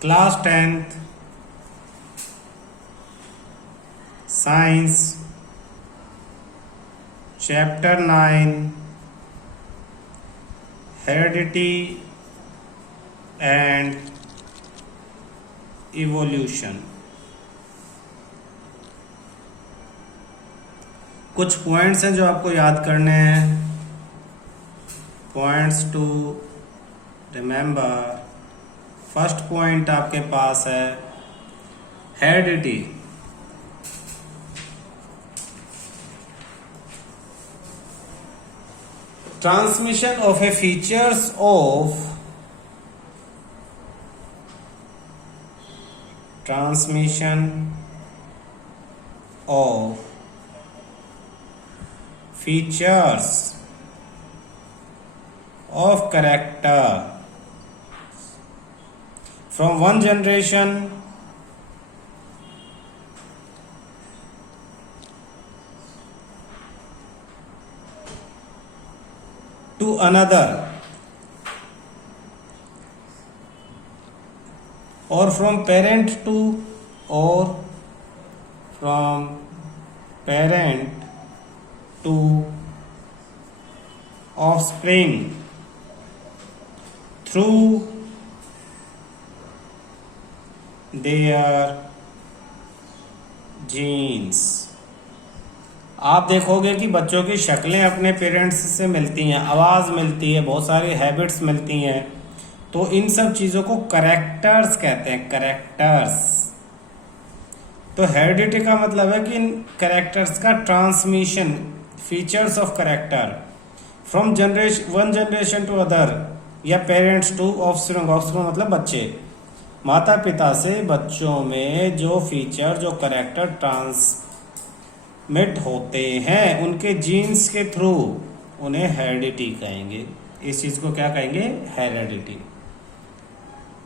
Class 10th science chapter 9 heredity and evolution. कुछ points हैं जो आपको याद करने हैं। Points to remember. First point आपके पास है heredity. Transmission of a features of features of character from one generation to another, or from parent to offspring through their genes। आप देखोगे कि बच्चों की शक्लें अपने पेरेंट्स से मिलती हैं, आवाज़ मिलती है, बहुत सारी हैबिट्स मिलती हैं। तो इन सब चीज़ों को करेक्टर्स कहते हैं, करेक्टर्स। तो हेरिडिटी का मतलब है कि इन करेक्टर्स का transmission, features of character from one generation to other, या पेरेंट्स टू ऑफस्प्रिंग। ऑफस्प्रिंग मतलब बच्चे, माता पिता से बच्चों में जो फीचर, जो करेक्टर ट्रांसमिट होते हैं उनके जीन्स के थ्रू, उन्हें हेरिडिटी कहेंगे। इस चीज को क्या कहेंगे? हेरिडिटी।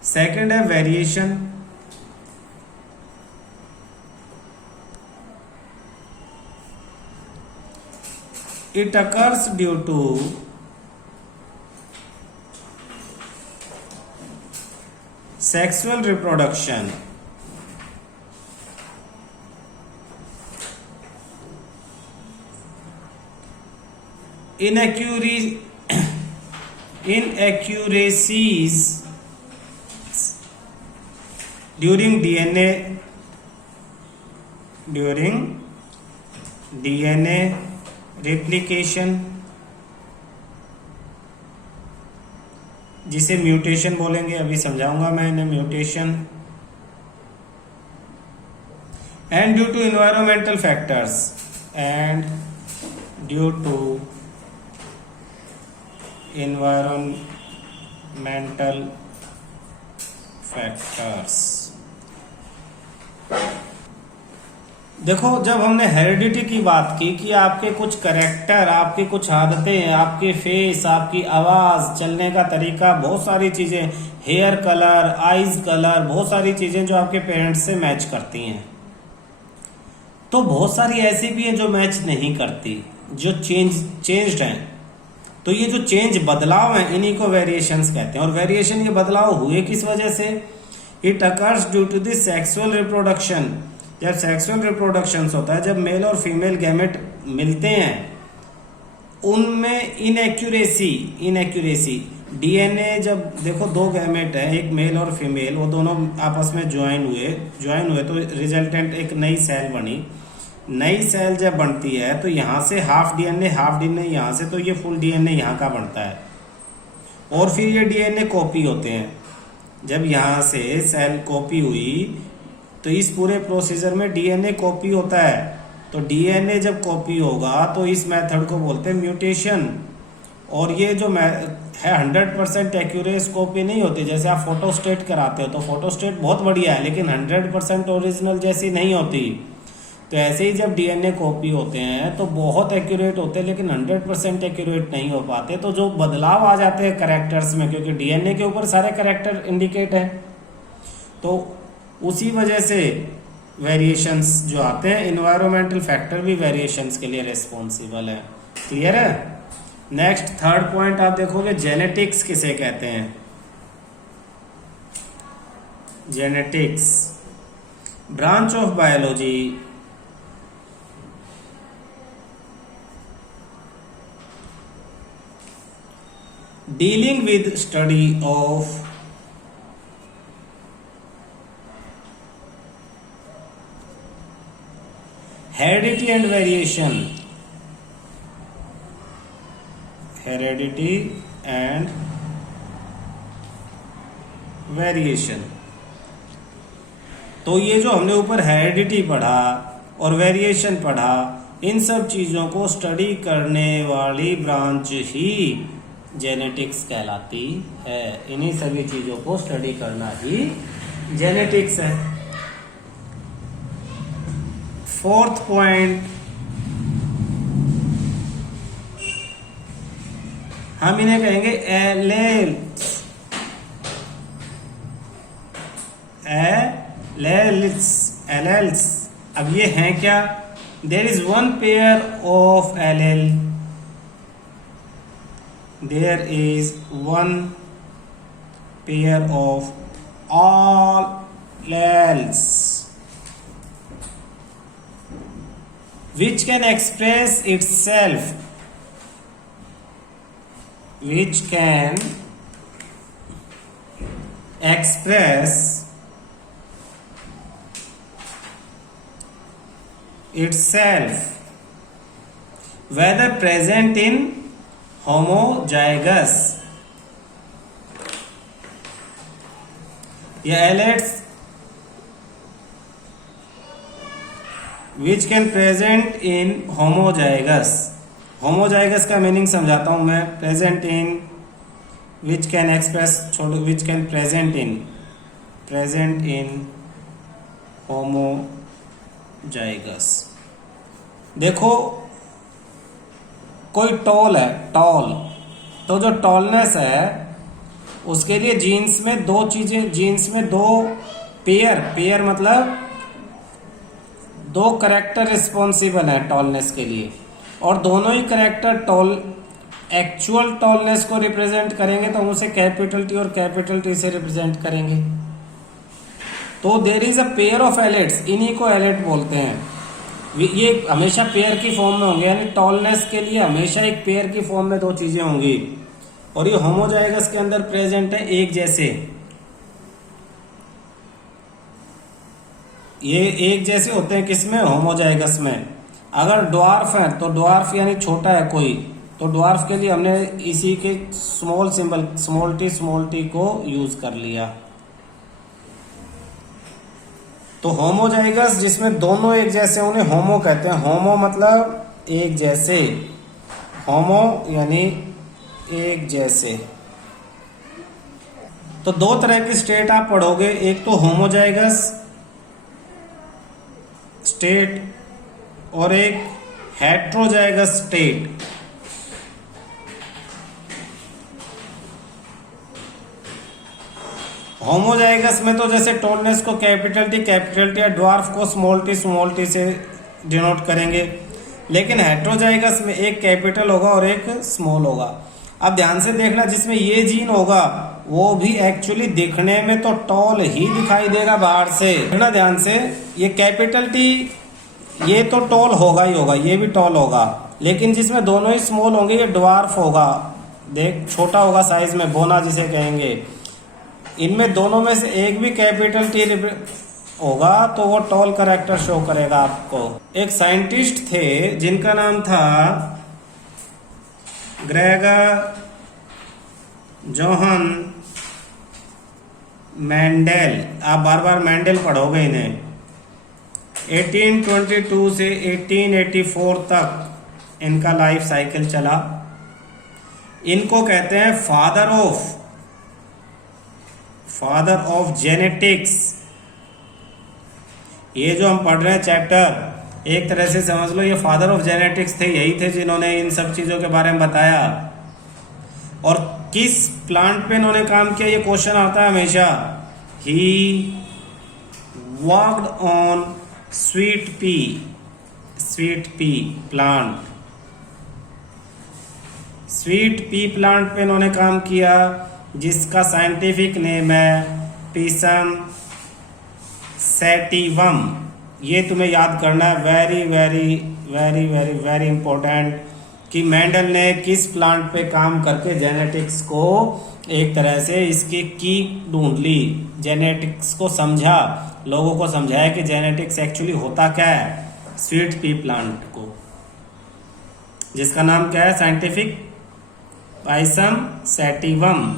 सेकंड है variation. It occurs due to sexual reproduction, inaccuracies during DNA replication, जिसे म्यूटेशन बोलेंगे, अभी समझाऊंगा मैं इन्हें, mutation. And due to environmental factors, and due to environmental factors. देखो, जब हमने हेरिडिटी की बात की कि आपके कुछ करेक्टर, आपकी कुछ आदतें, आपके फेस, आपकी आवाज, चलने का तरीका, बहुत सारी चीजें, हेयर कलर, आईज कलर, बहुत सारी चीजें जो आपके पेरेंट्स से मैच करती हैं। तो बहुत सारी ऐसी भी हैं जो मैच नहीं करती, जो चेंज्ड हैं। तो ये जो चेंज, बदलाव हैं, इन्हीं को वेरिएशंस कहते हैं। और वेरिएशन, ये बदलाव हुए किस वजह से? It occurs due to the sexual reproduction. जब सेक्सुअल रिप्रोडक्शन होता है, जब मेल और फीमेल गैमेट मिलते हैं, उनमें इनएक्यूरेसी, डीएनए, जब देखो दो गैमेट है, एक मेल और फीमेल, वो दोनों आपस में ज्वाइन हुए तो रिजल्टेंट एक नई सेल बनी। नई सेल जब बनती है तो यहाँ से हाफ डीएनए यहाँ से, तो ये फुल डीएनए यहाँ का बनता है। और फिर ये डीएनए कॉपी होते हैं। जब यहाँ से सेल कॉपी हुई तो इस पूरे प्रोसीजर में डीएनए कॉपी होता है। तो डीएनए जब कॉपी होगा तो इस मेथड को बोलते हैं म्यूटेशन। और ये जो है 100% एक्यूरेट कॉपी नहीं होती। जैसे आप फोटोस्टेट कराते हो तो फोटोस्टेट बहुत बढ़िया है, लेकिन 100% ओरिजिनल जैसी नहीं होती। तो ऐसे ही जब डीएनए कॉपी होते हैं तो बहुत एक्यूरेट होते हैं, लेकिन 100% एक्यूरेट नहीं हो पाते। तो जो बदलाव आ जाते हैं करेक्टर्स में, क्योंकि डीएनए के ऊपर सारे करेक्टर इंडिकेट है, तो उसी वजह से वेरिएशंस जो आते हैं। एनवायरमेंटल फैक्टर भी वेरिएशंस के लिए रिस्पॉन्सिबल है। क्लियर है? नेक्स्ट थर्ड पॉइंट आप देखोगे, जेनेटिक्स किसे कहते हैं? Genetics, branch of biology dealing with study of heredity and variation, heredity and variation। तो ये जो हमने ऊपर हेरिडिटी पढ़ा और वेरिएशन पढ़ा, इन सब चीज़ों को स्टडी करने वाली ब्रांच ही जेनेटिक्स कहलाती है। इन्हीं सभी चीज़ों को स्टडी करना ही जेनेटिक्स है। फोर्थ पॉइंट, हम इन्हें कहेंगे एलेल्स। अब ये हैं क्या? There is one pair of allele, there is one pair of alleles which can express itself, which can express itself whether present in homozygous या alleles which can present in homozygous. Homozygous का meaning समझाता हूं मैं। Present in, which can express, which can present in homozygous. देखो, कोई toll है, toll, तो जो टॉलनेस है उसके लिए जीन्स में दो चीजें, जीन्स में दो पेयर मतलब दो करेक्टर रिस्पॉन्सिबल है टॉलनेस के लिए, और दोनों ही करेक्टर एक्चुअल टॉलनेस को रिप्रेजेंट करेंगे तो हम उसे कैपिटल टी और कैपिटल टी से रिप्रेजेंट करेंगे। तो there is a pair of alleles, इन्हीं को एलेट बोलते हैं। ये हमेशा पेयर की फॉर्म में होंगे, यानी टॉलनेस के लिए हमेशा एक पेयर की फॉर्म में दो चीजें होंगी, और ये होमोजाइगस के अंदर प्रेजेंट है एक जैसे। ये एक जैसे होते हैं किसमें? होमोजाइगस में। अगर ड्वार्फ है तो ड्वार्फ यानी छोटा है कोई, तो ड्वार्फ के लिए हमने इसी के स्मॉल सिंबल स्मॉल टी को यूज कर लिया। तो होमोजाइगस जिसमें दोनों एक जैसे, उन्हें होमो कहते हैं। होमो मतलब एक जैसे, होमो यानी एक जैसे। तो दो तरह की स्टेट आप पढ़ोगे, एक तो होमोजाइगस स्टेट और एक हेट्रोजाइगस स्टेट। होमोजाइगस में तो जैसे टॉलनेस को कैपिटल टी या ड्वार्फ को स्मॉल टी से डिनोट करेंगे, लेकिन हेट्रोजाइगस में एक कैपिटल होगा और एक स्मॉल होगा। अब ध्यान से देखना, जिसमें ये जीन होगा वो भी एक्चुअली दिखने में तो टॉल ही दिखाई देगा बाहर से। देखना ध्यान से, ये कैपिटल टी ये तो टॉल होगा ही होगा, ये भी टॉल होगा, लेकिन जिसमें दोनों ही स्मॉल होंगे ये ड्वार्फ होगा। देख, छोटा होगा साइज में, बोना जिसे कहेंगे। इनमें दोनों में से एक भी कैपिटल टी होगा तो वो टॉल कैरेक्टर शो करेगा आपको। एक साइंटिस्ट थे जिनका नाम था ग्रेगर जोहन मेंडेल। आप बार बार मेंडेल पढ़ोगे इन्हें। 1822 से 1884 तक इनका लाइफ साइकिल चला। इनको कहते हैं फादर ऑफ जेनेटिक्स। ये जो हम पढ़ रहे हैं चैप्टर, एक तरह से समझ लो ये फादर ऑफ जेनेटिक्स थे। यही थे जिन्होंने इन सब चीजों के बारे में बताया। और किस प्लांट पे इन्होंने काम किया, ये क्वेश्चन आता है हमेशा। He worked on sweet pea plant. Sweet pea plant पे इन्होंने काम किया, जिसका साइंटिफिक नेम है पीसम सैटिवम, ये तुम्हें याद करना है, very very very very very important, कि मेंडल ने किस प्लांट पे काम करके जेनेटिक्स को एक तरह से इसकी की ढूंढ ली, जेनेटिक्स को समझा, लोगों को समझाया कि जेनेटिक्स एक्चुअली होता क्या है, स्वीट पी प्लांट को, जिसका नाम क्या है साइंटिफिक, पाइसम सैटिवम।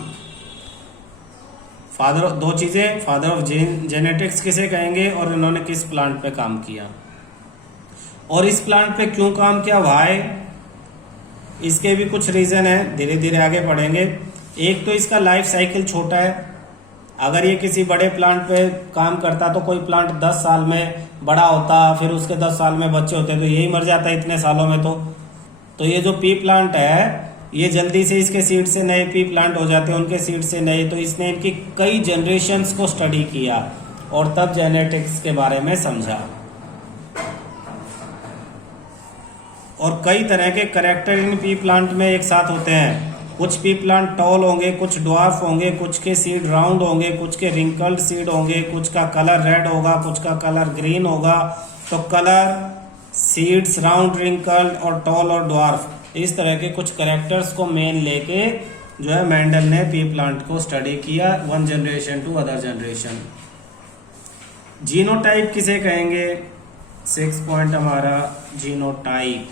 फादर, दो चीजें, फादर ऑफ जेनेटिक्स किसे कहेंगे और इन्होंने किस प्लांट पे काम किया और इस प्लांट पे क्यों काम किया, वाई, इसके भी कुछ रीजन है, धीरे धीरे आगे पढ़ेंगे। एक तो इसका लाइफ साइकिल छोटा है, अगर ये किसी बड़े प्लांट पे काम करता तो कोई प्लांट 10 साल में बड़ा होता, फिर उसके 10 साल में बच्चे होते, तो यही मर जाता इतने सालों में। तो ये जो पी प्लांट है ये जल्दी से इसके सीड से नए पी प्लांट हो जाते हैं, उनके सीड से नए, तो इसने इनकी कई जनरेशन्स को स्टडी किया और तब जेनेटिक्स के बारे में समझा। और कई तरह के करेक्टर इन पी प्लांट में एक साथ होते हैं, कुछ पी प्लांट टॉल होंगे, कुछ ड्वार्फ होंगे, कुछ के सीड राउंड होंगे, कुछ के रिंकल्ड सीड होंगे, कुछ का कलर रेड होगा, कुछ का कलर ग्रीन होगा। तो कलर, सीड्स, राउंड, रिंकल्ड और टॉल और ड्वार्फ, इस तरह के कुछ करेक्टर्स को मेन लेके जो है मेंडल ने पी प्लांट को स्टडी किया, one generation to other generation. Genotype किसे कहेंगे, 6 पॉइंट हमारा genotype,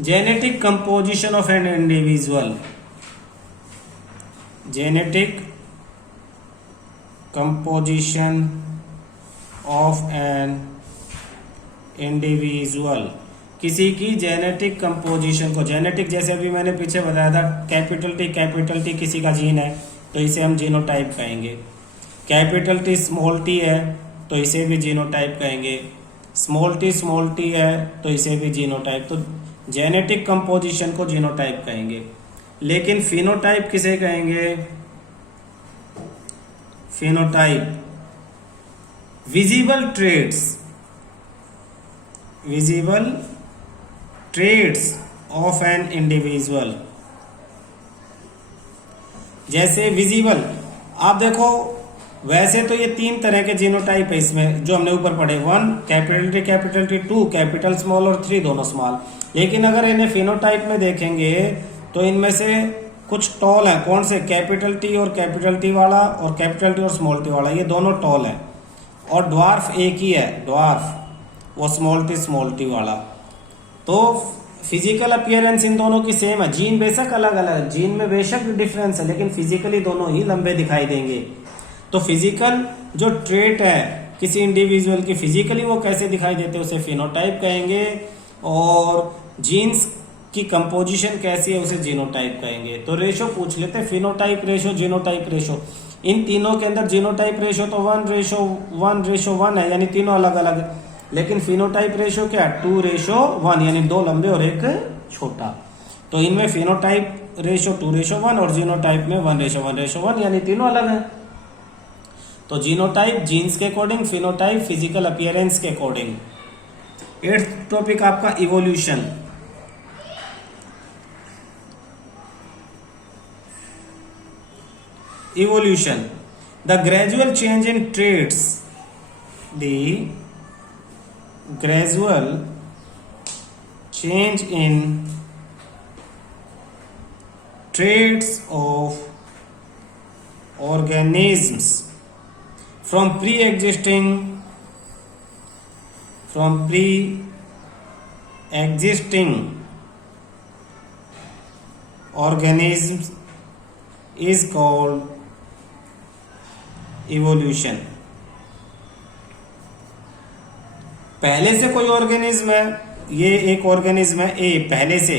genetic composition of an individual, genetic composition of an individual, किसी की जेनेटिक कंपोजिशन को, जेनेटिक जैसे अभी मैंने पीछे बताया था, कैपिटल टी किसी का जीन है तो इसे हम जीनोटाइप कहेंगे, कैपिटल टी स्मॉल टी है तो इसे भी जीनोटाइप कहेंगे, स्मॉल टी है तो इसे भी जीनोटाइप, तो जेनेटिक कंपोजिशन को जीनोटाइप कहेंगे। लेकिन फिनोटाइप किसे कहेंगे, phenotype, visible traits of an individual, जैसे विजिबल, आप देखो वैसे तो ये 3 तरह के जीनोटाइप है इसमें जो हमने ऊपर पढ़े, 1 कैपिटल टी, 2 कैपिटल स्मॉल और 3 दोनों स्मॉल। लेकिन अगर इन्हें फिनोटाइप में देखेंगे तो इनमें से कुछ टॉल है, कौन से, कैपिटल टी और कैपिटल टी वाला और कैपिटल टी और स्मॉल टी वाला, ये दोनों टॉल है। और ड्वार्फ एक ही है, ड्वार्फ, वो स्मॉल टी वाला। तो फिजिकल अपीयरेंस इन दोनों की सेम है, जीन बेशक अलग अलग है, जीन में बेशक डिफरेंस है, लेकिन फिजिकली दोनों ही लंबे दिखाई देंगे। तो फिजिकल जो ट्रेट है किसी इंडिविजुअल की, फिजिकली वो कैसे दिखाई देते हैं उसे फिनोटाइप कहेंगे, और जीन्स की कंपोजिशन कैसी है उसे जीनोटाइप कहेंगे। तो रेशो पूछ लेते हैं, फिनोटाइप रेशो, जीनोटाइप रेशो, इन तीनों के अंदर जीनोटाइप रेशो तो 1:1 है, यानी तीनों अलग अलग, लेकिन फिनोटाइप रेशो क्या है, 2:1, यानी 2 लंबे और 1 छोटा। तो इनमें फिनोटाइप रेशो 2:1 और जीनोटाइप में 1:1, यानी तीनों अलग हैं। तो जीनोटाइप जीन्स के अकॉर्डिंग, फिनोटाइप फिजिकल अपीयरेंस के अकॉर्डिंग। 8th टॉपिक आपका evolution. Evolution, the gradual change in traits, the gradual change in traits of organisms from pre-existing organisms is called evolution. पहले से कोई ऑर्गेनिज्म है, ये एक ऑर्गेनिज्म है ए, पहले से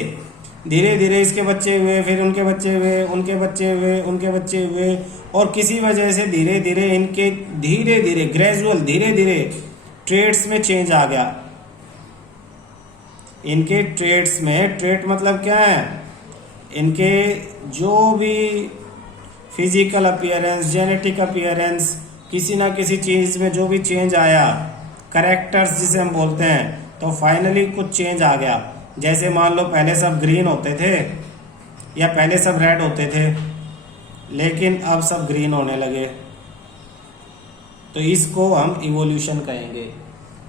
धीरे धीरे इसके बच्चे हुए, फिर उनके बच्चे हुए, उनके बच्चे हुए, उनके बच्चे हुए, और किसी वजह से धीरे धीरे इनके धीरे धीरे ग्रेजुअल धीरे धीरे ट्रेड्स में चेंज आ गया। इनके ट्रेड्स में, ट्रेड मतलब क्या है, इनके जो भी फिजिकल अपीयरेंस, जेनेटिक अपीयरेंस, किसी ना किसी चीज में जो भी चेंज आया, करेक्टर्स जिसे हम बोलते हैं, तो फाइनली कुछ चेंज आ गया। जैसे मान लो पहले सब ग्रीन होते थे या पहले सब रेड होते थे, लेकिन अब सब ग्रीन होने लगे, तो इसको हम इवोल्यूशन कहेंगे।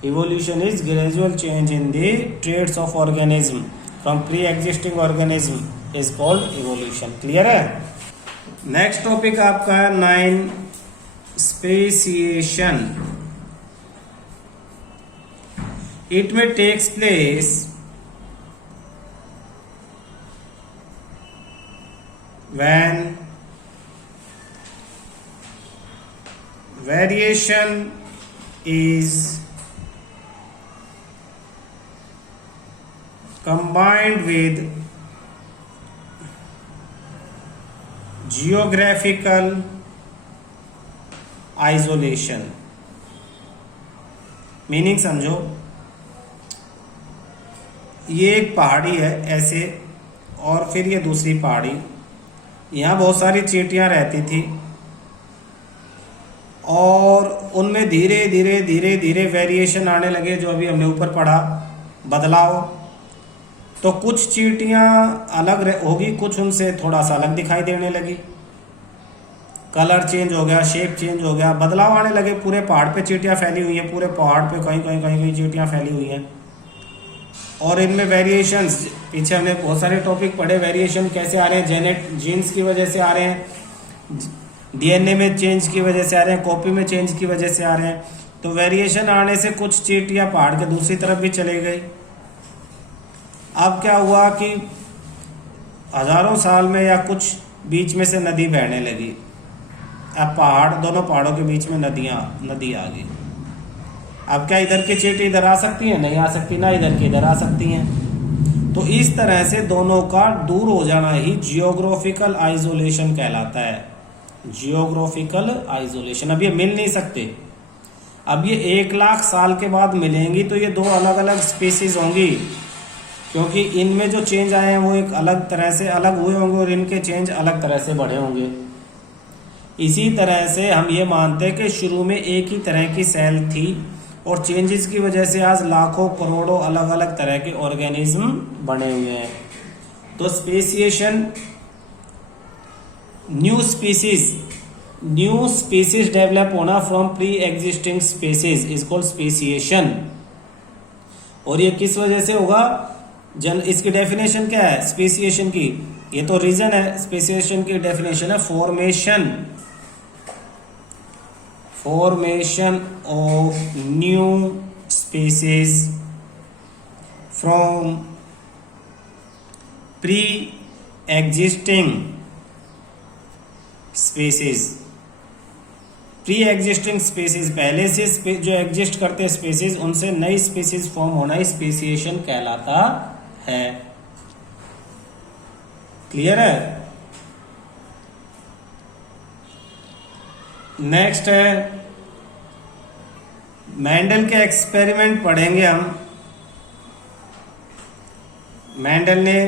Evolution is gradual change in the traits of organism from pre existing organism is called evolution. Clear है। नेक्स्ट टॉपिक आपका है 9 स्पेसिएशन। इट में takes place when variation is combined with geographical isolation। Meaning समझो, ये एक पहाड़ी है ऐसे, और फिर ये दूसरी पहाड़ी, यहाँ बहुत सारी चींटियाँ रहती थी और उनमें धीरे धीरे धीरे धीरे वेरिएशन आने लगे, जो अभी हमने ऊपर पढ़ा, बदलाव। तो कुछ चींटियाँ अलग होगी, कुछ उनसे थोड़ा सा अलग दिखाई देने लगी, कलर चेंज हो गया, शेप चेंज हो गया, बदलाव आने लगे। पूरे पहाड़ पे चींटियाँ फैली हुई हैं, पूरे पहाड़ पे कहीं कहीं कहीं कहीं चींटियाँ फैली हुई हैं, और इनमें वेरिएशंस, पीछे हमने बहुत सारे टॉपिक पढ़े, वेरिएशन कैसे आ रहे हैं, जीन्स की वजह से आ रहे हैं, डीएनए में चेंज की वजह से आ रहे हैं, कॉपी में चेंज की वजह से आ रहे हैं। तो वेरिएशन आने से कुछ चींटियां पहाड़ के दूसरी तरफ भी चले गई। अब क्या हुआ कि हजारों साल में या कुछ बीच में से नदी बहने लगी। अब दोनों पहाड़ों के बीच में नदी आ गई। अब क्या इधर की चींटी इधर आ सकती हैं? नहीं आ सकती, ना इधर की इधर आ सकती हैं। तो इस तरह से दोनों का दूर हो जाना ही जियोग्राफिकल आइसोलेशन कहलाता है। Geographical isolation. अब ये मिल नहीं सकते, अब ये 1 लाख साल के बाद मिलेंगी तो ये 2 अलग अलग स्पीसीज होंगी, क्योंकि इनमें जो चेंज आए हैं वो एक अलग तरह से अलग हुए होंगे और इनके चेंज अलग तरह से बढ़े होंगे। इसी तरह से हम ये मानते हैं कि शुरू में एक ही तरह की सेल थी और चेंजेस की वजह से आज लाखों करोड़ों अलग अलग तरह के ऑर्गेनिज्म बने हुए हैं। तो स्पेसिएशन, न्यू स्पीसीज डेवलप होना from pre existing species is called speciation. और ये किस वजह से होगा? इसकी डेफिनेशन क्या है स्पेसिएशन की? ये तो रीजन है। स्पेसिएशन की डेफिनेशन है formation of new species from pre-existing species। pre-existing species पहले से जो एग्जिस्ट करते हैं स्पीसीज, उनसे नई स्पीसीज फॉर्म होना स्पेसिएशन कहलाता है। क्लियर है। नेक्स्ट है मेंडल के एक्सपेरिमेंट पढ़ेंगे हम। मेंडल ने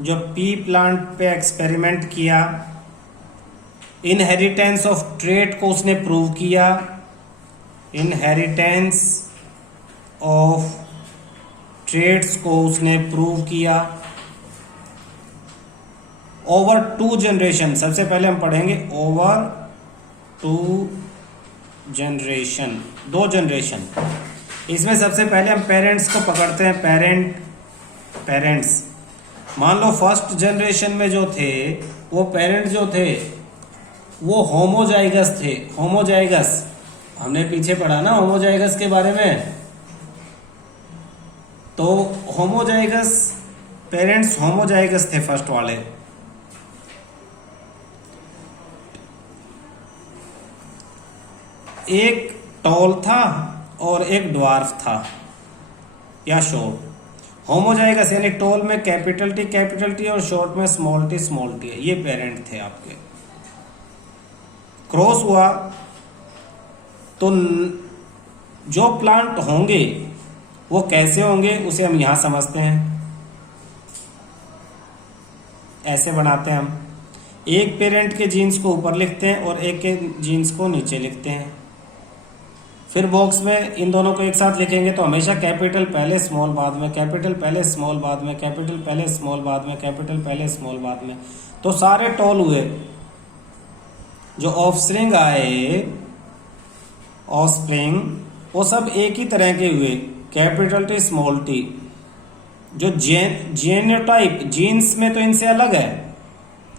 जो पी प्लांट पे एक्सपेरिमेंट किया, इनहेरिटेंस ऑफ ट्रेट को उसने प्रूव किया। इनहेरिटेंस ऑफ ट्रेट्स को उसने प्रूव किया ओवर 2 जनरेशन। सबसे पहले हम पढ़ेंगे ओवर 2 जनरेशन, 2 जनरेशन। इसमें सबसे पहले हम पेरेंट्स को पकड़ते हैं। पेरेंट्स मान लो फर्स्ट जनरेशन में जो थे वो पेरेंट्स जो थे वो होमोजाइगस थे। होमोजाइगस हमने पीछे पढ़ा ना होमोजाइगस के बारे में। तो होमोजाइगस पेरेंट्स होमोजाइगस थे फर्स्ट वाले। एक टॉल था और एक ड्वार्फ था या शॉर्ट। होमोजाइगस यानी टॉल में कैपिटल टी और शॉर्ट में स्मॉल टी है। ये पेरेंट थे आपके। क्रॉस हुआ तो जो प्लांट होंगे वो कैसे होंगे उसे हम यहां समझते हैं। ऐसे बनाते हैं हम, एक पेरेंट के जीन्स को ऊपर लिखते हैं और एक के जीन्स को नीचे लिखते हैं। फिर बॉक्स में इन दोनों को एक साथ लिखेंगे तो हमेशा कैपिटल पहले स्मॉल बाद में, कैपिटल पहले स्मॉल बाद में, कैपिटल पहले स्मॉल बाद में, कैपिटल पहले स्मॉल बाद में। तो सारे टॉल हुए। जो ऑफस्प्रिंग आए ऑफस्प्रिंग, वो सब एक ही तरह के हुए, कैपिटल टी स्मॉल टी। जो जीनोटाइप, जीन्स में तो इनसे अलग है,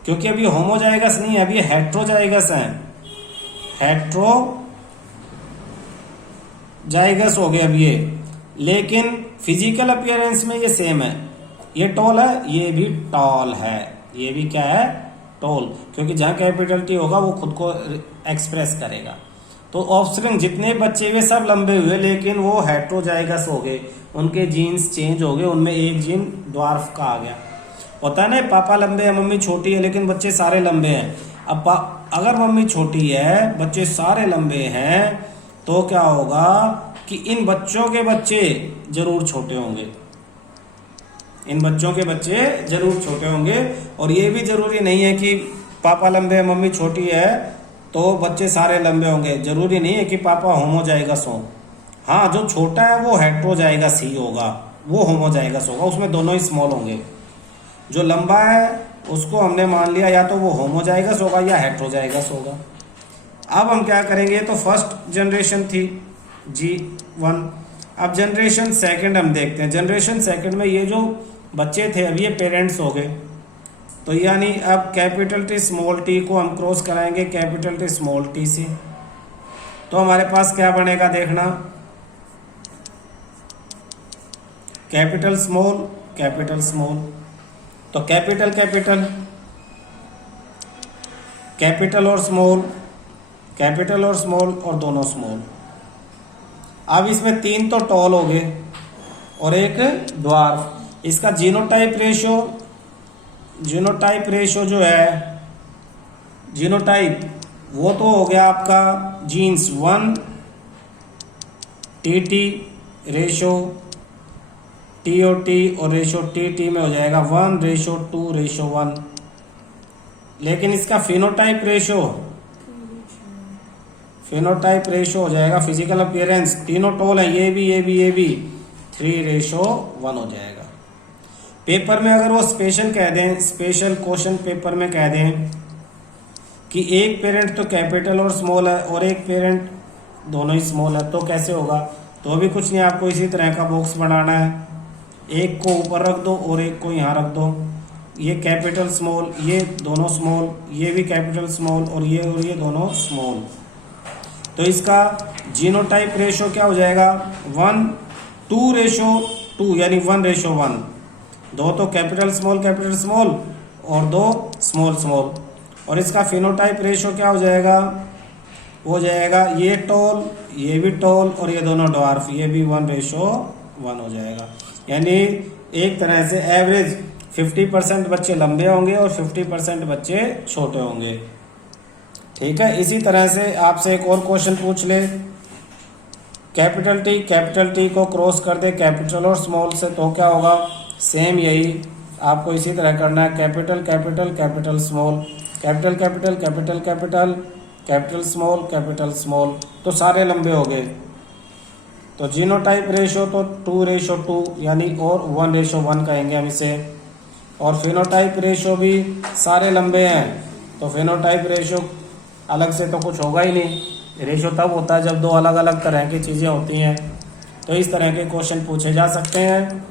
क्योंकि अभी होमोजाइगस नहीं है, अभी हेट्रोजाइगस है, हेट्रोजाइगस हो गए अब ये। लेकिन फिजिकल अपीयरेंस में ये सेम है, ये टॉल है, ये भी टॉल है, ये भी क्या है, टॉल, क्योंकि जहां कैपिटल टी होगा वो खुद को एक्सप्रेस करेगा। तो ऑफस्प्रिंग जितने बच्चे हुए सब लंबे हुए, लेकिन वो हेट्रोजाइगस हो गए, उनके जीन्स चेंज हो गए, उनमें एक जीन ड्वार्फ का आ गया। होता है ना, पापा लंबे हैं मम्मी छोटी है, लेकिन बच्चे सारे लंबे हैं। अब अगर मम्मी छोटी है बच्चे सारे लंबे हैं, तो क्या होगा कि इन बच्चों के बच्चे जरूर छोटे होंगे, इन बच्चों के बच्चे जरूर छोटे होंगे। और ये भी जरूरी नहीं है कि पापा लंबे है मम्मी छोटी है तो बच्चे सारे लंबे होंगे, जरूरी नहीं है कि पापा होमोजाइगस हो। हाँ, जो छोटा है वो हेट्रोजाइगस ही होगा, वो होमोजाइगस होगा, उसमें दोनों ही स्मॉल होंगे। जो लंबा है उसको हमने मान लिया या तो वो होमोजाइगस होगा या हेट्रोजाइगस होगा। अब हम क्या करेंगे, तो फर्स्ट जनरेशन थी G1। अब जनरेशन सेकंड हम देखते हैं। जनरेशन सेकंड में ये जो बच्चे थे अब ये पेरेंट्स हो गए, तो यानी अब कैपिटल टी स्मॉल टी को हम क्रॉस कराएंगे कैपिटल टी स्मॉल टी से, तो हमारे पास क्या बनेगा देखना, कैपिटल स्मॉल कैपिटल स्मॉल, तो कैपिटल कैपिटल, कैपिटल और स्मॉल, कैपिटल और स्मॉल और दोनों स्मॉल। अब इसमें 3 तो टॉल हो गए और एक ड्वार्फ। इसका जीनोटाइप रेशियो, जीनोटाइप रेशियो जो है, जीनोटाइप वो तो हो गया आपका जीन्स 1:T रेशियो TOT और रेशियो TT में हो जाएगा 1:2:1। लेकिन इसका फिनोटाइप रेशियो, फिनोटाइप रेशियो हो जाएगा, फिजिकल अपीयरेंस तीनों टोल है, ये भी 3:1 हो जाएगा। पेपर में अगर वो स्पेशल कह दें, स्पेशल क्वेश्चन पेपर में कह दें कि एक पेरेंट तो कैपिटल और स्मॉल है और एक पेरेंट दोनों ही स्मॉल है, तो कैसे होगा, तो अभी कुछ नहीं, आपको इसी तरह का बॉक्स बनाना है, एक को ऊपर रख दो और एक को यहाँ रख दो, ये कैपिटल स्मॉल, ये दोनों स्मॉल, ये भी कैपिटल स्मॉल और ये दोनों स्मॉल। तो इसका जीनोटाइप रेशियो क्या हो जाएगा, 1:2 यानी 1:1। दो तो कैपिटल स्मॉल और 2 स्मॉल स्मॉल। और इसका फिनोटाइप रेशियो क्या हो जाएगा, हो जाएगा ये टॉल, ये भी टॉल और ये दोनों ड्वार्फ, ये भी 1:1 हो जाएगा। यानी एक तरह से एवरेज 50% बच्चे लंबे होंगे और 50% बच्चे छोटे होंगे। ठीक है, इसी तरह से आपसे एक और क्वेश्चन पूछ ले, कैपिटल टी को क्रॉस कर दे कैपिटल और स्मॉल से, तो क्या होगा, सेम यही आपको इसी तरह करना है, कैपिटल स्मॉल, कैपिटल स्मॉल, तो सारे लंबे हो गए। तो जीनोटाइप रेशियो तो 2:2 यानी और 1:1 कहेंगे हम इसे। और फिनोटाइप रेशियो भी सारे लंबे हैं, तो फिनोटाइप रेशियो अलग से तो कुछ होगा ही नहीं, रेशियो तब होता है जब दो अलग अलग तरह की चीज़ें होती हैं। तो इस तरह के क्वेश्चन पूछे जा सकते हैं।